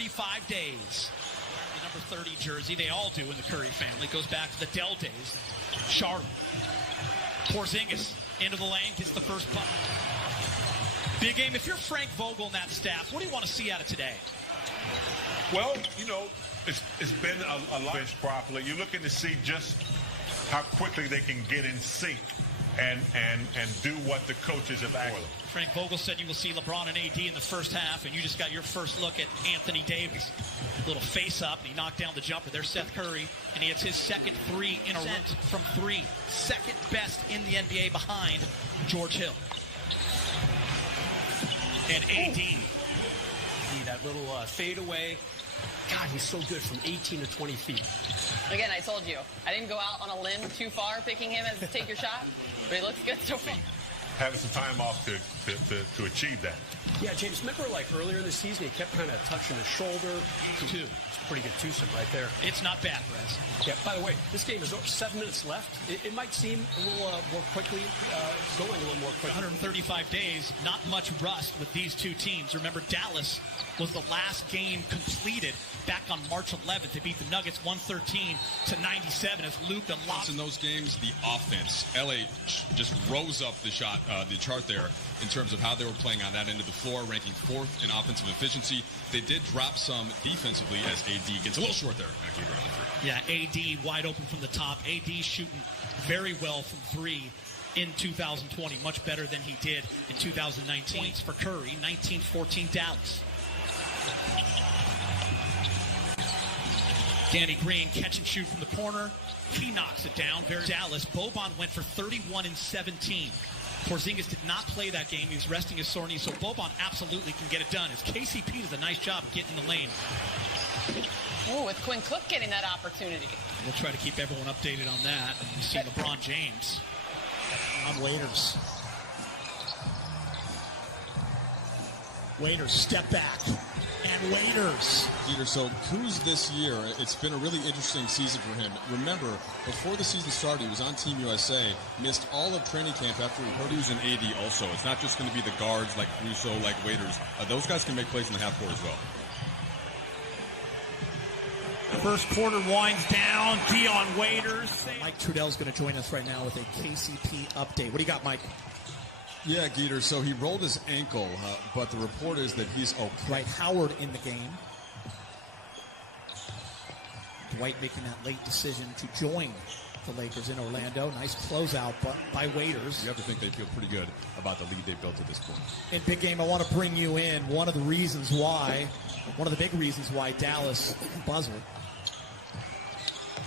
135 days. The number 30 jersey, they all do in the Curry family. Goes back to the Dell days. Charlotte. Porzingis into the lane, gets the first bucket. Big game. If you're Frank Vogel and that staff, what do you want to see out of today? Well, you know, it's been a lot properly. You're looking to see just how quickly they can get in sync and do what the coaches have asked. Frank Vogel said you will see LeBron and AD in the first half, and you just got your first look at Anthony Davis. Little face-up, and he knocked down the jumper. There's Seth Curry, and he hits his second three in a row from three. Second best in the NBA behind George Hill. And AD. See that little fadeaway. God, he's so good from 18 to 20 feet. Again, I told you, I didn't go out on a limb too far picking him as to take your shot, but he looks good so far. Having some time off to achieve that. Yeah, James, remember like earlier in the season, he kept kind of touching his shoulder. Two. It's a pretty good twosome right there. It's not bad, Rez. Yeah, by the way, this game is over 7 minutes left. It might seem a little more quickly, going a little more quickly. 135 days, not much rust with these two teams. Remember, Dallas was the last game completed back on March 11th. They beat the Nuggets 113-97 as Luka lost. In those games, the offense, LA just rose up the chart there in terms of how they were playing on that end of the floor, ranking 4th in offensive efficiency. They did drop some defensively as AD gets a little short there. Yeah, AD wide open from the top. AD shooting very well from three in 2020, much better than he did in 2019. Points for Curry, 19-14 Dallas. Danny Green catch and shoot from the corner. He knocks it down. Very Dallas. Boban went for 31 and 17. Porzingis did not play that game. He was resting his sore knee, so Boban absolutely can get it done. As KCP does a nice job getting in the lane. Ooh, with Quinn Cook getting that opportunity. We'll try to keep everyone updated on that. You see LeBron James on Waiters. Waiters, step back. And Waiters. Peter, so Kuz this year, it's been a really interesting season for him. Remember, before the season started, he was on Team USA, missed all of training camp after he heard he was an AD also. It's not just going to be the guards like Russo, like Waiters. Those guys can make plays in the half court as well. First quarter winds down. Dion Waiters. Mike Trudell's going to join us right now with a KCP update. What do you got, Mike? Yeah, Geeter, so he rolled his ankle, but the report is that he's okay. Dwight Howard in the game. Dwight making that late decision to join the Lakers in Orlando. Nice closeout by Waiters. You have to think they feel pretty good about the lead they built at this point. In big game, I want to bring you in. One of the big reasons why Dallas buzzed.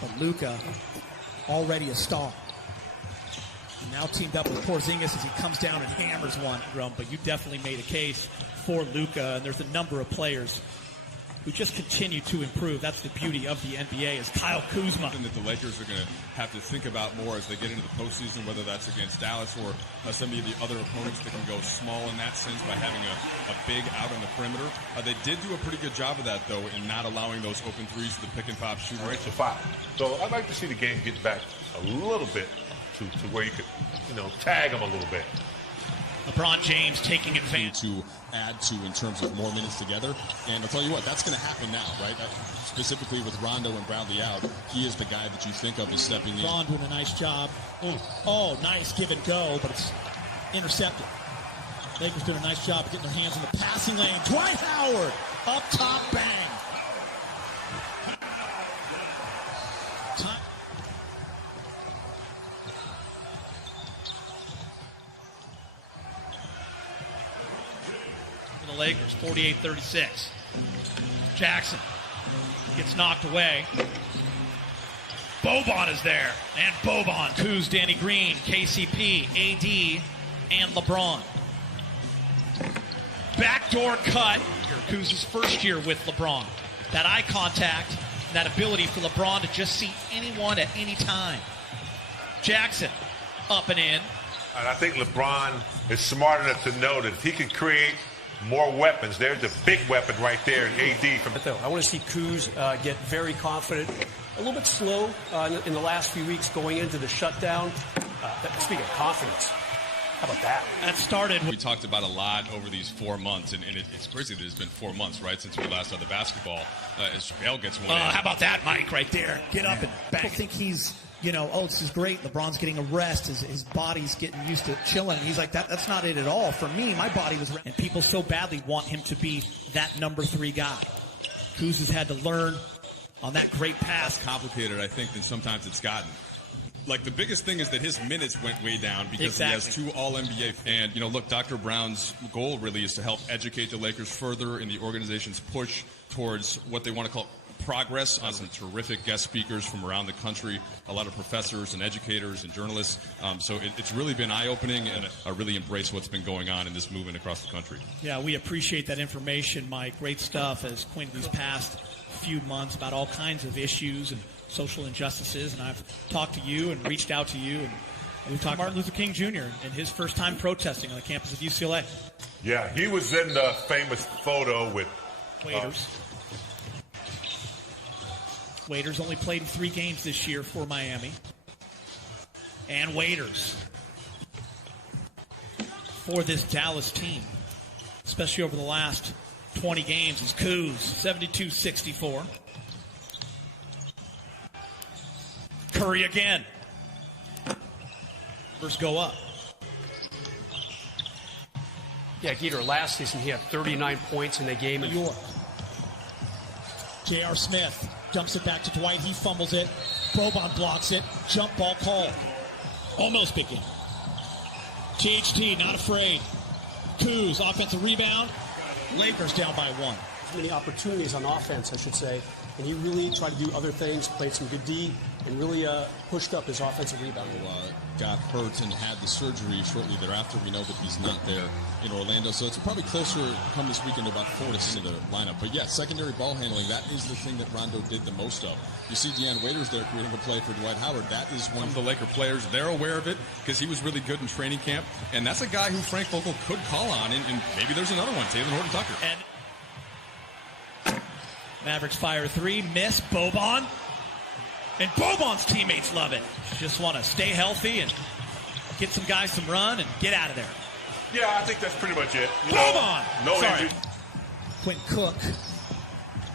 But Luka, already a star. Now teamed up with Porzingis as he comes down and hammers one, Rum. But you definitely made a case for Luka, and there's a number of players who just continue to improve. That's the beauty of the NBA is Kyle Kuzma. Something that the Lakers are going to have to think about more as they get into the postseason, whether that's against Dallas or some of the other opponents that can go small in that sense by having a big out on the perimeter. They did do a pretty good job of that, though, in not allowing those open threes to the pick-and-pop shooter. Right to five. So I'd like to see the game get back a little bit to where you could, tag them a little bit. LeBron James taking advantage. To add to in terms of more minutes together. And I'll tell you what, that's going to happen now, right? Specifically with Rondo and Bradley out, he is the guy that you think of as stepping in. Ron doing a nice job. Oh, nice give and go, but it's intercepted. Lakers doing a nice job getting their hands in the passing lane. Dwight Howard, up top, bang. Lakers, 48-36. Jackson gets knocked away. Boban is there. And Boban. Kuz, Danny Green, KCP, AD, and LeBron. Backdoor cut. Kuz's first year with LeBron. That eye contact, that ability for LeBron to just see anyone at any time. Jackson, up and in. And I think LeBron is smart enough to know that if he can create more weapons, there's a big weapon right there in AD. I want to see Kuz get very confident. A little bit slow in the last few weeks going into the shutdown. Speaking of confidence, How about that? That started. We talked about a lot over these 4 months, and it's crazy that it's been 4 months, right, since we last saw the basketball. As JaVale gets one in. How about that, Mike, right there? Get up and back. People think he's, this is great. LeBron's getting a rest. His body's getting used to chilling. And he's like, that's not it at all. For me, my body was – and people so badly want him to be that number 3 guy. Kuz has had to learn on that great pass. Less complicated, I think, than sometimes it's gotten. Like, the biggest thing is that his minutes went way down because he has 2 All-NBA. And, look, Dr. Brown's goal really is to help educate the Lakers further in the organization's push towards what they want to call progress. On some terrific guest speakers from around the country, a lot of professors and educators and journalists. So it's really been eye-opening, and I really embrace what's been going on in this movement across the country. Yeah, we appreciate that information, Mike. Great stuff as acquainted these past few months about all kinds of issues and social injustices, and I've talked to you and reached out to you, and we've talked to Martin Luther King Jr. and his first time protesting on the campus of UCLA. Yeah, he was in the famous photo with Waiters. Waiters only played in 3 games this year for Miami. And Waiters for this Dallas team, especially over the last 20 games, is Kuz, 72-64. Curry again. Numbers go up. Yeah, Geeter, last season he had 39 points in a game. New York. J.R. Smith dumps it back to Dwight. He fumbles it. Boban blocks it. Jump ball called. Almost big game. THT not afraid. Kuz, offensive rebound. Lakers down by 1. Many opportunities on offense, I should say. And he really tried to do other things, played some good D, and really pushed up his offensive rebounding. Got hurt and had the surgery shortly thereafter. We know that he's not there in Orlando, so it's probably closer come this weekend to about 4 to 6 in the lineup. But yeah, secondary ball handling, that is the thing that Rondo did the most of. You see Deanne Waiters there creating a play for Dwight Howard. That is one of the Laker players. They're aware of it because he was really good in training camp, and that's a guy who Frank Vogel could call on, and maybe there's another one, Taylor Horton-Tucker. And Mavericks fire 3, miss, Boban. And Boban's teammates love it. Just want to stay healthy and get some guys some run and get out of there. Yeah, I think that's pretty much it. Boban! No injury. Quentin Cook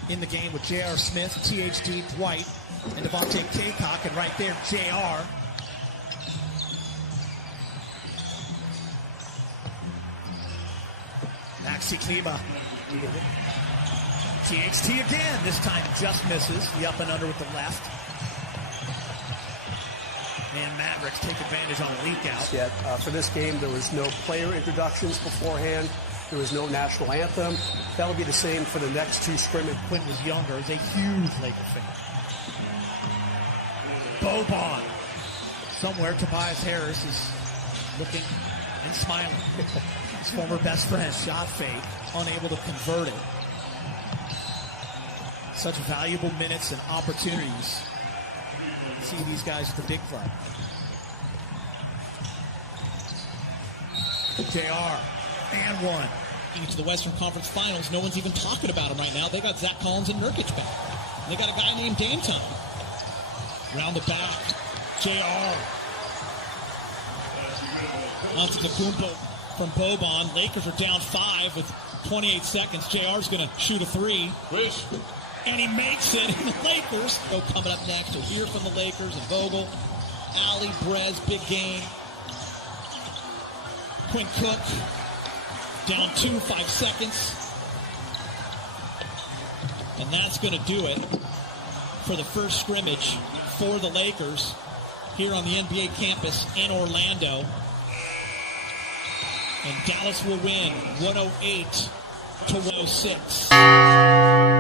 in the game with J.R. Smith, THD, Dwight, and Devontae Kaycock, and right there, J.R. Maxi Kleba. THT again, this time just misses. The up and under with the left. And Mavericks take advantage on a leak out. Yet, for this game, there was no player introductions beforehand. There was no national anthem. That'll be the same for the next 2 scrimmages. Quentin was younger. He's a huge Laker fan. Boban. Somewhere Tobias Harris is looking and smiling. His former best friend, shot fake, unable to convert it. Such valuable minutes and opportunities. See these guys at the big club. JR and 1. Into the Western Conference Finals, no one's even talking about him right now. They got Zach Collins and Nurkic back. They got a guy named Dame Time. Round the back, JR. Onto the Kumpo from Boban. Lakers are down 5 with 28 seconds. JR's going to shoot a 3. Wish. And he makes it. And the Lakers go coming up next. You'll hear from the Lakers and Vogel. Ali, Brez, big game. Quinn Cook down 2, 5 seconds. And that's going to do it for the first scrimmage for the Lakers here on the NBA campus in Orlando. And Dallas will win 108-106.